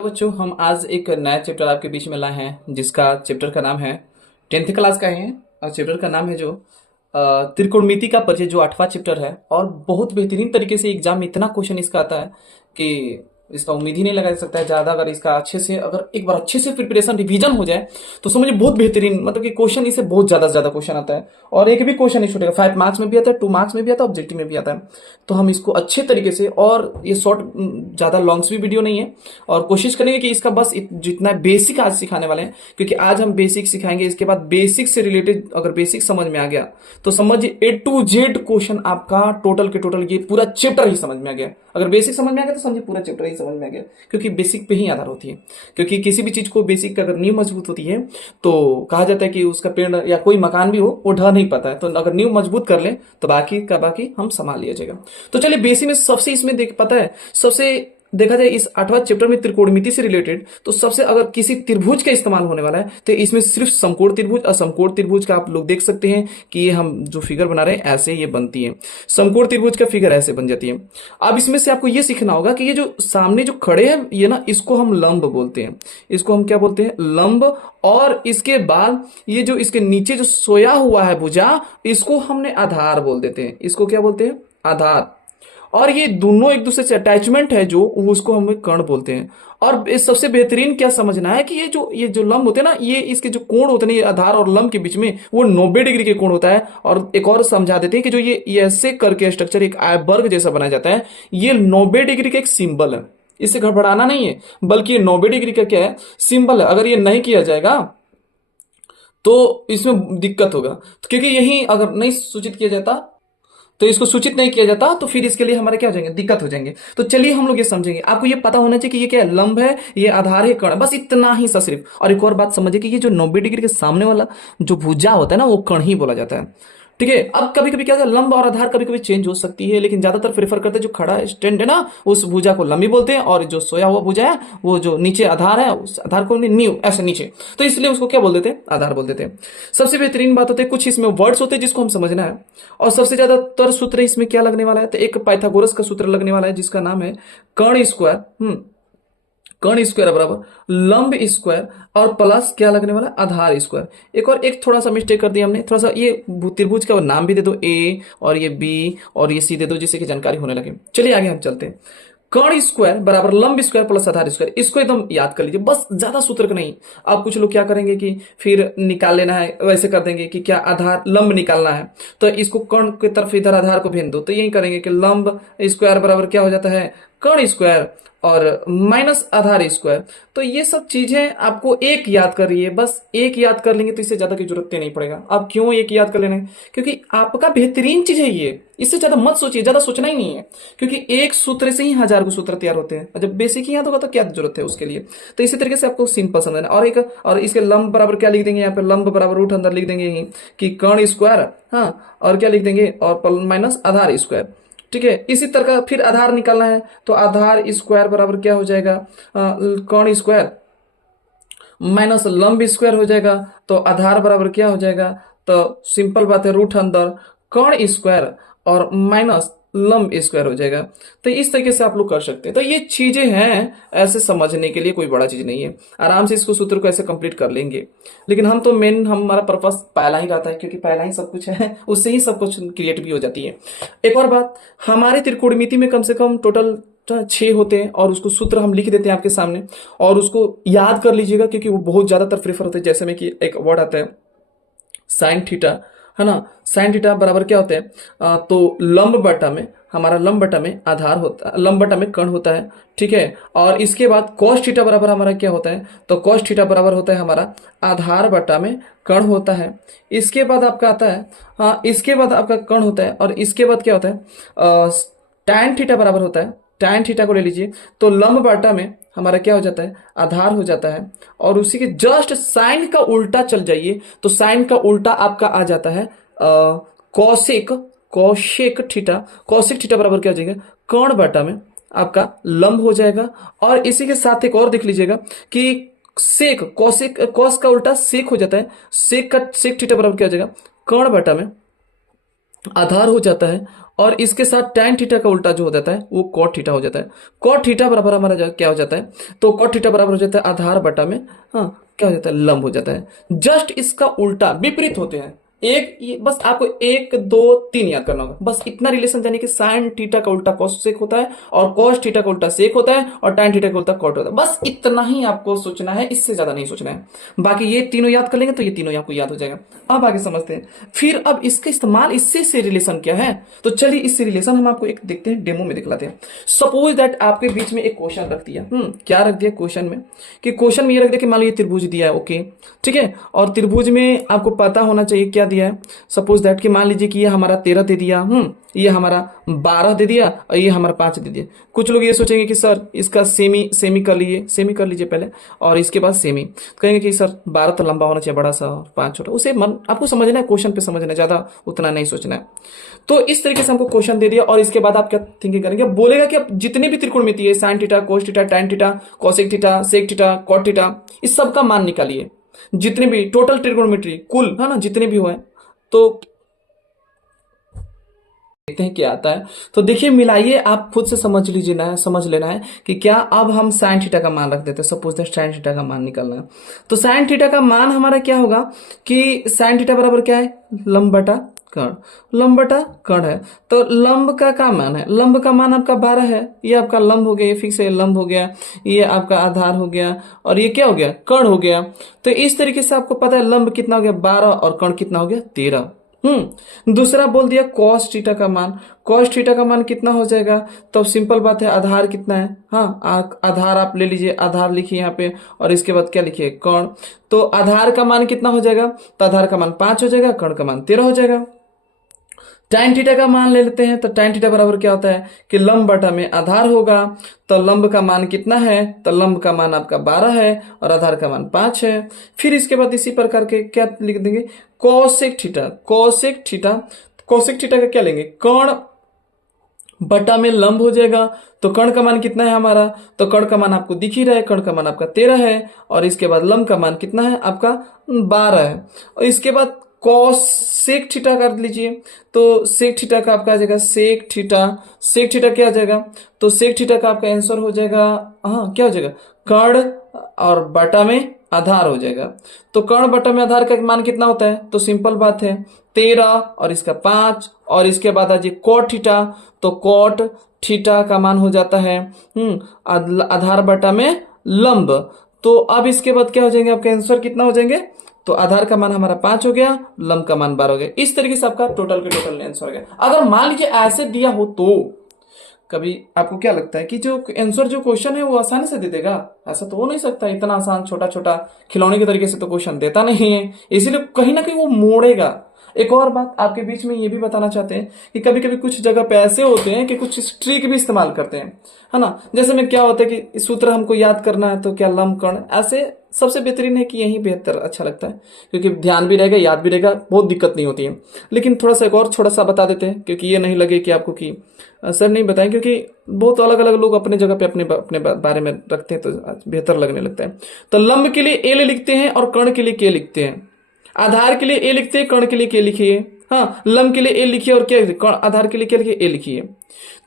बच्चों, हम आज एक नया चैप्टर आपके बीच में लाए हैं जिसका चैप्टर का नाम है 10th क्लास का है। और चैप्टर का नाम है जो त्रिकोणमिति का परिचय, जो 8वां चैप्टर है। और बहुत बेहतरीन तरीके से एग्जाम में इतना क्वेश्चन इसका आता है कि इसका उम्मीद ही नहीं लगा सकता है ज़्यादा। अगर इसका अच्छे से, अगर एक बार अच्छे से प्रिपरेशन रिवीजन हो जाए तो समझिए बहुत बेहतरीन, मतलब कि क्वेश्चन इसे बहुत ज़्यादा से ज़्यादा क्वेश्चन आता है। और एक भी क्वेश्चन नहीं छूटेगा। 5 मार्क्स में भी आता है, 2 मार्क्स में भी आता है, ऑब्जेक्टिव में भी आता है। तो हम इसको अच्छे तरीके से, और ये शॉर्ट, ज़्यादा लॉन्ग्स भी वीडियो नहीं है, और कोशिश करेंगे कि इसका बस जितना बेसिक आज सिखाने वाले हैं, क्योंकि आज हम बेसिक सिखाएंगे। इसके बाद बेसिक से रिलेटेड अगर बेसिक समझ में आ गया तो समझिए A to Z क्वेश्चन आपका टोटल के टोटल ये पूरा चैप्टर ही समझ में आ गया। अगर बेसिक समझ में आ गया तो समझिए पूरा चैप्टर ही समझ में आ गया, क्योंकि बेसिक पे ही आधार होती है। क्योंकि किसी भी चीज को बेसिक का अगर नींव मजबूत होती है तो कहा जाता है कि उसका पेड़ या कोई मकान भी हो वो ढह नहीं पाता है। तो अगर नींव मजबूत कर ले तो बाकी का बाकी हम संभाल लिया जाएगा। तो चलिए बेसिक में सबसे इसमें देख पता है, सबसे देखा जाए इस 8वां चैप्टर में त्रिकोणमिति से रिलेटेड, तो सबसे अगर किसी त्रिभुज का इस्तेमाल होने वाला है तो इसमें सिर्फ समकोण त्रिभुज, असमकोण त्रिभुज का आप लोग देख सकते हैं कि ये हम जो फिगर बना रहे हैं ऐसे ये बनती है। समकोण त्रिभुज का फिगर ऐसे बन जाती है। अब इसमें से आपको ये सीखना होगा कि ये जो सामने जो खड़े हैं ये ना, इसको हम लंब बोलते हैं। इसको हम क्या बोलते हैं? लंब। और इसके बाद ये जो इसके नीचे जो सोया हुआ है भुजा, इसको हमने आधार बोल देते हैं। इसको क्या बोलते हैं? आधार। और ये दोनों एक दूसरे से अटैचमेंट है जो, उसको हम कर्ण बोलते हैं। और सबसे बेहतरीन क्या समझना है कि ये जो लंब होते हैं ना, ये इसके जो कोण होते हैं, ये आधार और लंब के बीच में वो 90 डिग्री के कोण होता है। और एक और समझा देते हैं कि जो ये ऐसे करके स्ट्रक्चर एक वर्ग जैसा बनाया जाता है, ये 90 डिग्री का एक सिंबल है। इससे घबराना नहीं है, बल्कि ये 90 डिग्री का क्या है? सिंबल है। अगर ये नहीं किया जाएगा तो इसमें दिक्कत होगा। तो क्योंकि यही अगर नहीं सूचित किया जाता, तो इसको सूचित नहीं किया जाता, तो फिर इसके लिए हमारे क्या हो जाएंगे? दिक्कत हो जाएंगे। तो चलिए हम लोग ये समझेंगे। आपको ये पता होना चाहिए कि ये क्या है? लंब है, ये आधार है, कर्ण, बस इतना ही सा सिर्फ। और एक और बात समझिए कि ये जो 90 डिग्री के सामने वाला जो भुजा होता है ना, वो कर्ण ही बोला जाता है। ठीक है। अब कभी कभी क्या होता है, लंब और आधार कभी कभी चेंज हो सकती है, लेकिन ज्यादातर प्रेफर करते हैं जो खड़ा स्टैंड है ना, उस भुजा को लंबी बोलते हैं, और जो सोया हुआ भुजा है वो जो नीचे आधार है, उस आधार को नींव ऐसे नीचे, तो इसलिए उसको क्या बोल देते हैं? आधार बोल देते हैं। सबसे बेहतरीन बात होती है, कुछ इसमें वर्ड्स होते हैं जिसको हम समझना है। और सबसे ज्यादातर सूत्र इसमें क्या लगने वाला है? तो एक पाइथागोरस का सूत्र लगने वाला है जिसका नाम है कर्ण स्क्वायर। कर्ण स्क्वायर बराबर लंब स्क्वायर, और प्लस क्या लगने वाला? आधार स्क्वायर। एक थोड़ा सा मिस्टेक कर दिया हमने, थोड़ा सा ये त्रिभुज का नाम भी दे दो, ए और ये बी और ये सी दे दो, जिससे कि जानकारी होने लगे। चलिए आगे हम चलते हैं। कर्ण स्क्वायर बराबर लंब स्क्वायर प्लस आधार स्क्वायर, इसको एकदम याद कर लीजिए, बस ज्यादा सूत्र का नहीं। अब कुछ लोग क्या करेंगे कि फिर निकाल लेना है, वैसे कर देंगे कि क्या आधार लंब निकालना है तो इसको कर्ण की तरफ इधर आधार को भेज दो, तो यही करेंगे कि लंब स्क्वायर बराबर क्या हो जाता है? कर्ण स्क्वायर और माइनस आधार स्क्वायर। तो ये सब चीजें आपको एक याद कर रही है, बस एक याद कर लेंगे तो इससे ज्यादा की जरूरत नहीं पड़ेगा। अब क्यों एक याद कर लेना है? क्योंकि आपका बेहतरीन चीज है ये, इससे ज्यादा मत सोचिए, ज्यादा सोचना ही नहीं है। क्योंकि एक सूत्र से ही 1000 को सूत्र तैयार होते हैं, और जब बेसिक ही याद होगा तो क्या जरूरत है उसके लिए। तो इसी तरीके से आपको सिंपल समझना। और इसके लंब बराबर क्या लिख देंगे? यहाँ पे लंब बराबर रूट अंदर लिख देंगे यही कि कर्ण स्क्वायर, हाँ, और क्या लिख देंगे? और माइनस आधार स्क्वायर। ठीक है। इसी तरह का फिर आधार निकालना है, तो आधार स्क्वायर बराबर क्या हो जाएगा? कर्ण स्क्वायर माइनस लंब स्क्वायर हो जाएगा। तो आधार बराबर क्या हो जाएगा? तो सिंपल बात है, रूट अंदर कर्ण स्क्वायर और माइनस लंब स्क्वायर हो जाएगा। तो इस तरीके से आप लोग कर सकते हैं। तो ये चीजें हैं, ऐसे समझने के लिए कोई बड़ा चीज नहीं है, आराम से इसको सूत्र को ऐसे कंप्लीट कर लेंगे। लेकिन हम तो मेन हमारा पर्पस पहला ही रहता है, क्योंकि पहला ही सब कुछ है, उससे ही सब कुछ क्रिएट भी हो जाती है। एक और बात, हमारे त्रिकोणमिति में कम से कम टोटल 6 होते हैं, और उसको सूत्र हम लिख देते हैं आपके सामने, और उसको याद कर लीजिएगा, क्योंकि वो बहुत ज्यादातर प्रेफर होते हैं। जैसे में कि एक वर्ड आता है साइन थीटा, है ना। साइन थीटा बराबर क्या होता है? तो लंब बटा में, हमारा लंब बटा में आधार होता है, लंब बटा में कर्ण होता है। ठीक है। और इसके बाद कॉस थीटा बराबर हमारा क्या होता है? तो कॉस थीटा बराबर होता है हमारा आधार बटा में कर्ण होता है। इसके बाद आपका आता है, हाँ, इसके बाद आपका कर्ण होता है, और इसके बाद क्या होता है? टैन थीटा बराबर होता है, टैन थीटा को ले लीजिए, तो लंब बाटा में हमारा क्या हो जाता है? आधार हो जाता है। और उसी के जस्ट साइन का उल्टा चल जाइए, तो साइन का उल्टा आपका आ जाता है कौशिक, कौशिक थीटा। कौशिक थीटा बराबर क्या हो जाएगा? कर्ण बाटा में आपका लंब हो जाएगा। और इसी के साथ एक और देख लीजिएगा कि सेक, कौशिक, कौस का उल्टा सेक हो जाता है। सेक का, सेक थीटा बराबर क्या हो जाएगा? कर्ण बाटा में आधार हो जाता है। और इसके साथ tan थीटा का उल्टा जो हो जाता है वो cot थीटा हो जाता है। cot थीटा बराबर हमारा क्या हो जाता है, तो cot थीटा बराबर हो जाता है आधार बटा में, हाँ क्या हो जाता है, लंब हो जाता है। जस्ट इसका उल्टा विपरीत होते हैं। एक ये बस आपको 1 2 3 याद करना होगा, बस इतना रिलेशन जाने कि साइन थीटा का उल्टा cos सेक होता है और cos थीटा का उल्टा सेक होता है और tan थीटा का उल्टा cot होता है। बस इतना ही आपको सोचना है, इससे ज्यादा नहीं सोचना है। बाकी ये तीनों याद कर लेंगे तो ये तीनों आपको याद हो जाएगा। अब आगे समझते हैं फिर अब इसका इस्तेमाल इससे से रिलेशन क्या है, तो चलिए इससे रिलेशन हम आपको एक देखते हैं, डेमो में दिखलाते हैं। सपोज दैट आपके बीच में एक क्वेश्चन रख दिया, क्या रख दिया क्वेश्चन में, कि क्वेश्चन में ये रख दिया कि मान लो ये त्रिभुज दिया है, ओके ठीक है, और त्रिभुज में आपको पता होना चाहिए क्या दिया है। सपोज दैट कि मान लीजिए कि ये हमारा 13 दे दिया, ये हमारा 12 दे दिया और ये हमारा 5 दे दिया। कुछ लोग ये सोचेंगे कि सर इसका सेमी कर लीजिए पहले, और इसके बाद सेमी कहेंगे कि सर 12 तो लंबा होना चाहिए बड़ा सा और 5 छोटा। उसे मन आपको समझना है, क्वेश्चन पे समझना है, ज्यादा उतना नहीं सोचना है। तो इस तरीके से हमको क्वेश्चन दे दिया और इसके बाद आप क्या थिंकिंग करेंगे, बोलेगा कि अब जितने भी त्रिकोणमिति है sine theta, cos theta, tan theta, cosec theta, sec theta, cot theta, इस सब का मान निकालिए, जितने भी टोटल त्रिकोणमिति कुल है ना, जितने भी हुए तो देखते हैं क्या आता है। तो देखिए मिलाइए, आप खुद से समझ लीजिए ना, समझ लेना है कि क्या अब हम साइन थीटा का मान रख देते हैं। सपोज दैट साइन थीटा का मान निकालना है, तो साइन थीटा का मान हमारा क्या होगा कि साइन थीटा बराबर क्या है, लंब बटा कर्ण, लंब बटा कर्ण है। तो लंब का क्या मान है, लंब का मान आपका 12 है, ये आपका लंब हो गया, ये फिक्स है लंब हो गया, ये आपका आधार हो गया और ये क्या हो गया, कर्ण हो गया। तो इस तरीके से आपको पता है लंब कितना हो गया 12 और कर्ण कितना हो गया 13। दूसरा बोल दिया cos थीटा का मान, cos थीटा का मान कितना हो जाएगा, तो सिंपल बात है आधार कितना है, हाँ आधार आप ले लीजिए, आधार लिखिए यहाँ पे और इसके बाद क्या लिखिए कर्ण। तो आधार का मान कितना हो जाएगा, तो आधार का मान 5 हो जाएगा, कर्ण का मान 13 हो जाएगा। tan थीटा का मान ले लेते हैं, तो tan थीटा बराबर क्या होता है कि लंब बटा में आधार होगा। तो लंब का मान कितना है, तो लंब का मान आपका 12 है और आधार का मान 5 है। फिर इसके बाद इसी प्रकार के क्या लिख देंगे, cosec theta, cosec theta, cosec theta का क्या लेंगे, कर्ण बटा में लंब हो जाएगा। तो कर्ण का मान कितना है हमारा, तो कर्ण का मान आपको दिख ही रहा है, कर्ण का मान आपका 13 है और इसके बाद लंब का मान कितना है आपका 12 है। और इसके बाद कॉस सेक थीटा कर लीजिए, तो सेक थीटा का आपका आ जाएगा सेक थीटा, सेक थीटा क्या आ जाएगा, तो सेक थीटा का आपका आंसर हो जाएगा, हाँ क्या हो जाएगा, कर्ण और बटा में आधार हो जाएगा। तो कर्ण बटा में आधार का मान कितना होता है, तो सिंपल बात है 13 और इसका 5 और इसके बाद आ जाए कोट थीटा, तो कोट थीटा का मान हो जाता है आधार बटा में लंब। तो अब इसके बाद क्या हो जाएंगे, आपके आंसर कितना हो जाएंगे, तो आधार का मान हमारा 5 हो गया, लंब का मान 12 हो गया। इस तरीके से आपका टोटल के टोटल आंसर हो गया। अगर मान लीजिए ऐसे दिया हो तो कभी आपको क्या लगता है कि जो आंसर जो क्वेश्चन है वो आसानी से दे देगा, ऐसा तो हो नहीं सकता, इतना आसान छोटा छोटा खिलौने के तरीके से तो क्वेश्चन देता नहीं है, इसीलिए कहीं ना कहीं वो मोड़ेगा। एक और बात आपके बीच में ये भी बताना चाहते हैं कि कभी कभी कुछ जगह पे ऐसे होते हैं कि कुछ ट्रिक भी इस्तेमाल करते हैं, है ना। जैसे में क्या होता है कि सूत्र हमको याद करना है तो क्या लंब कर्ण, ऐसे सबसे बेहतरीन है कि यही बेहतर अच्छा लगता है, क्योंकि ध्यान भी रहेगा, याद भी रहेगा, बहुत दिक्कत नहीं होती है। लेकिन थोड़ा सा एक और छोटा सा बता देते हैं, क्योंकि ये नहीं लगे कि आपको कि सर नहीं बताएं, क्योंकि बहुत अलग अलग लोग अपने जगह पे अपने अपने बारे में रखते हैं तो बेहतर लगने लगता है। तो लंब के लिए ए लिखते हैं और कर्ण के लिए के लिखते हैं, आधार के लिए ए लिखते हैं, कर्ण के लिए के लिखिए, हाँ लंब के लिए ए लिखिए और क्या आधार के लिए क्या लिखिए, ए लिखिए।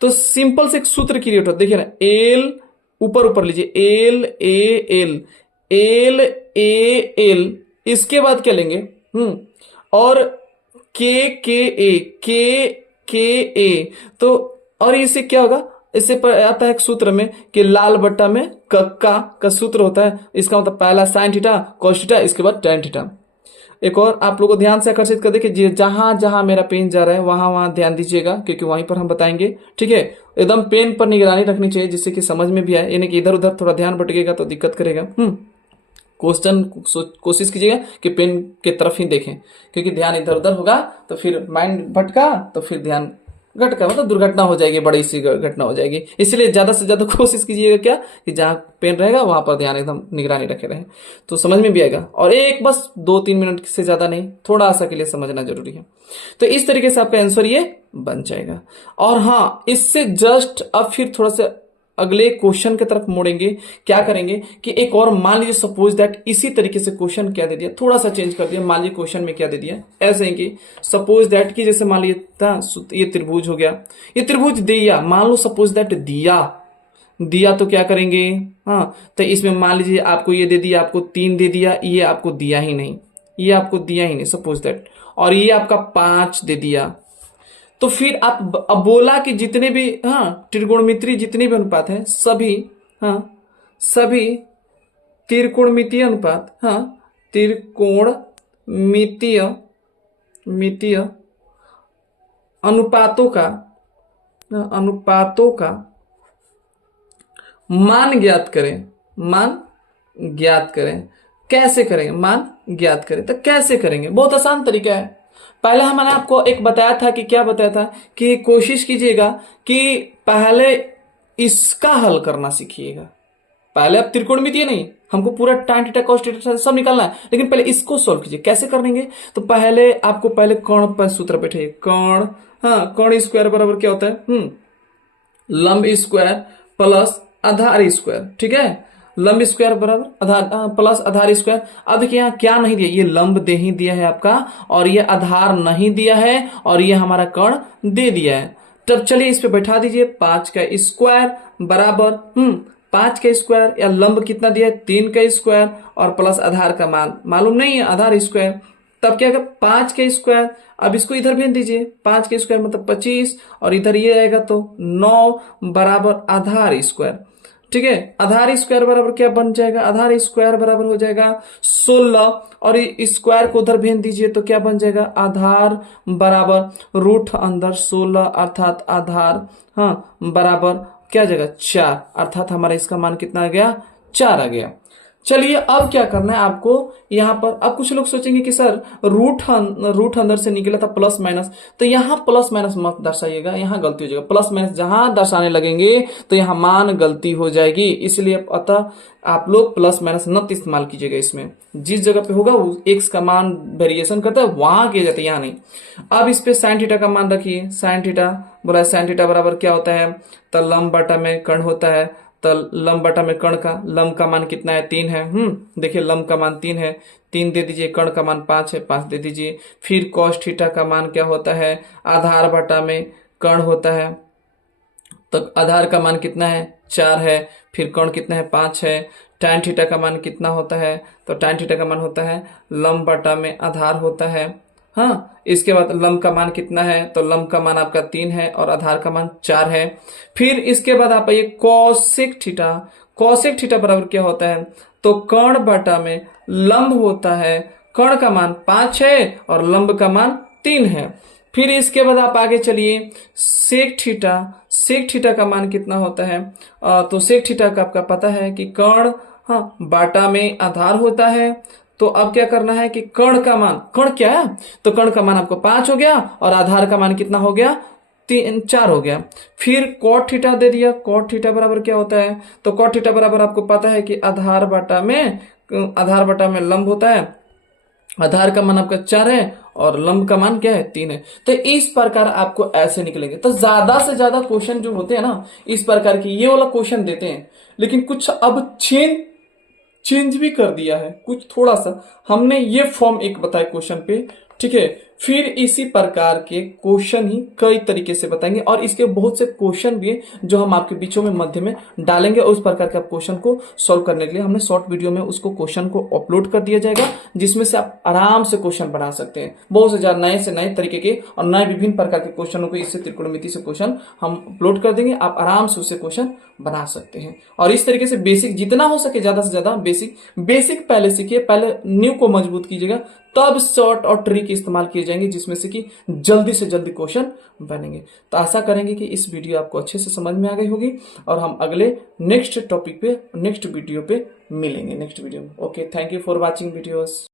तो सिंपल से एक सूत्र क्रिएट होता है, देखिए ना, एल ऊपर ऊपर लीजिए, L A L, L A L, इसके बाद क्या लेंगे और के ए, के ए, तो और इससे क्या होगा, इससे पर आता है एक सूत्र में कि लाल बट्टा में कक्का का सूत्र होता है, इसका मतलब पहला साइन थीटा कोस थीटा, इसके बाद tan थीटा। एक और आप लोगों को ध्यान से आकर्षित कर देखिए, जहां जहां मेरा पेन जा रहा है वहां वहां ध्यान दीजिएगा, क्योंकि वहीं पर हम बताएंगे, ठीक है। एकदम पेन पर निगरानी रखनी चाहिए जिससे कि समझ में भी आए, यानी कि इधर उधर थोड़ा ध्यान भटकेगा तो दिक्कत करेगा। क्वेश्चन कोशिश कीजिएगा कि पेन के तरफ ही देखें, क्योंकि ध्यान इधर उधर होगा तो फिर माइंड भटका तो फिर ध्यान घटका, मतलब दुर्घटना हो जाएगी, बड़ी सी घटना हो जाएगी। इसलिए ज्यादा से ज्यादा कोशिश कीजिएगा क्या कि जहां पेन रहेगा वहां पर ध्यान एकदम निगरानी रखे रहे, तो समझ में भी आएगा। और एक बस 2-3 मिनट से ज्यादा नहीं, थोड़ा सा के लिए समझना जरूरी है। तो इस तरीके से आपका आंसर ये बन जाएगा। और हाँ, इससे जस्ट अब फिर थोड़ा सा अगले क्वेश्चन की तरफ मोड़ेंगे। क्या करेंगे कि एक और मान लीजिए सपोज दैट इसी तरीके से क्वेश्चन क्या दे दिया, थोड़ा सा चेंज कर दिया। मान लीजिए क्वेश्चन में क्या दे दिया, ऐसे है कि सपोज दैट कि जैसे मान लीजिए था ये त्रिभुज हो गया, ये त्रिभुज दिया, मान लो सपोज दैट दिया दिया तो क्या करेंगे, हाँ तो इसमें मान लीजिए आपको ये दे दिया, आपको 3 दे दिया, ये आपको दिया ही नहीं, ये आपको दिया ही नहीं सपोज दैट, और ये आपका 5 दे दिया। तो फिर आप अब बोला कि जितने भी हाँ त्रिकोणमितीय जितने भी अनुपात है सभी, हाँ सभी त्रिकोणमितीय अनुपात, हाँ त्रिकोणमितीय मितीय अनुपातों का मान ज्ञात करें, मान ज्ञात करें। कैसे करेंगे, मान ज्ञात करें तो कैसे करेंगे, बहुत आसान तरीका है। पहले मैंने आपको एक बताया था कि क्या बताया था कि कोशिश कीजिएगा कि पहले इसका हल करना सीखिएगा। पहले आप त्रिकोणमितीय नहीं, हमको पूरा tan थीटा cos थीटा सब निकालना है, लेकिन पहले इसको सॉल्व कीजिए। कैसे करेंगे, तो पहले आपको पहले कर्ण पर सूत्र बैठे, कर्ण, हाँ कर्ण स्क्वायर बराबर क्या होता है, लंब स्क्वायर प्लस आधार स्क्वायर, ठीक है, लंब स्क्वायर बराबर आधार प्लस आधार स्क्वायर। अब देखिए यहाँ क्या नहीं दिया, ये लंब दे ही दिया है आपका, और ये आधार नहीं दिया है, और ये हमारा कर्ण दे दिया है। तब चलिए इस पे बैठा दीजिए, 5 का स्क्वायर बराबर 5 का स्क्वायर, या लंब कितना दिया है 3 का स्क्वायर, और प्लस आधार का मान मालूम नहीं है, आधार स्क्वायर। तब क्या होगा 5 का स्क्वायर, अब इसको इधर भेज दीजिए, 5 का स्क्वायर मतलब 25, और इधर ये आएगा तो 9 बराबर आधार स्क्वायर, ठीक है। आधार स्क्वायर बराबर क्या बन जाएगा, आधार स्क्वायर बराबर हो जाएगा 16, और स्क्वायर को उधर भेज दीजिए तो क्या बन जाएगा, आधार बराबर रूट अंदर 16 अर्थात आधार, हाँ बराबर क्या जाएगा 4, अर्थात हमारा इसका मान कितना आ गया, 4 आ गया। चलिए अब क्या करना है आपको, यहां पर अब कुछ लोग सोचेंगे कि सर रूट अंदर से निकला था प्लस माइनस, तो यहां प्लस माइनस मत दर्शाइएगा, यहां गलती हो जाएगा। प्लस माइनस जहां दर्शाने लगेंगे तो यहां मान गलती हो जाएगी, इसलिए अतः आप लोग प्लस माइनस नत इस्तेमाल कीजिएगा। इसमें जिस जगह पे होगा वो एक्स का मान वेरिएशन करता है वहां किया जाता है, यहाँ नहीं। अब इस पे साइन थीटा का मान रखिए, साइन थीटा बोला, साइन थीटा बराबर क्या होता है, तो लंब बटा में कर्ण होता है, तो लंब बटा में कर्ण का, लंब का मान कितना है 3 है, देखिए लंब का मान 3 है, 3 दे दीजिए, कर्ण का मान 5 है, 5 दे दीजिए। फिर कॉस थीटा का मान क्या होता है, आधार बटा में कर्ण होता है, तो आधार का मान कितना है 4 है, फिर कर्ण कितना है 5 है। tan थीटा का मान कितना होता है, तो tan थीटा का मान होता है लंब बटा में आधार होता है, हाँ। इसके बाद लंब का मान कितना है, तो लंब का मान आपका 3 है और आधार का मान 4 है। फिर इसके बाद आप ये कोसेक थीटा, कोसेक थीटा बराबर क्या होता है, तो कर्ण बटा में लंब होता है, कर्ण का मान 5 है और लंब का मान 3 है। फिर इसके बाद आप आगे चलिए, सेक थीटा, सेक थीटा का मान कितना होता है, तो सेक थीटा का आपका पता है कि कर्ण, हाँ बाटा में आधार होता है। तो अब क्या करना है कि कर्ण का मान, कर्ण क्या है, तो कर्ण का मान आपको 5 हो गया और आधार का मान कितना हो गया 4 हो गया। फिर कॉट थीटा दे दिया, कॉट थीटा बराबर क्या होता है, तो कॉट थीटा बराबर आपको पता है कि आधार बटा में लंब होता है, आधार का मान आपका 4 है और लंब का मान क्या है 3 है। तो इस प्रकार आपको ऐसे निकलेंगे। तो ज्यादा से ज्यादा क्वेश्चन जो होते हैं ना इस प्रकार की, ये वाला क्वेश्चन देते हैं, लेकिन कुछ अब चेंज भी कर दिया है कुछ थोड़ा सा, हमने ये फॉर्म एक बताया क्वेश्चन पे, ठीक है। फिर इसी प्रकार के क्वेश्चन ही कई तरीके से बताएंगे, और इसके बहुत से क्वेश्चन भी है जो हम आपके बीचों में मध्य में डालेंगे, और उस प्रकार के क्वेश्चन को सॉल्व करने के लिए हमने शॉर्ट वीडियो में उसको क्वेश्चन को अपलोड कर दिया जाएगा, जिसमें से आप आराम से क्वेश्चन बना सकते हैं। बहुत से ज्यादा नए से नए तरीके के और नए विभिन्न प्रकार के क्वेश्चनों को, इससे त्रिकोणमिति से क्वेश्चन हम अपलोड कर देंगे, आप आराम से उससे क्वेश्चन बना सकते हैं। और इस तरीके से बेसिक जितना हो सके ज्यादा से ज्यादा बेसिक पहले सीखिए, पहले न्यू को मजबूत कीजिएगा, तब शॉर्ट और ट्रिक इस्तेमाल किए जाएंगे जिसमें से कि जल्दी से जल्दी क्वेश्चन बनेंगे। तो आशा करेंगे कि इस वीडियो आपको अच्छे से समझ में आ गई होगी, और हम अगले नेक्स्ट टॉपिक पे नेक्स्ट वीडियो पे मिलेंगे नेक्स्ट वीडियो में। Okay, thank you for watching videos.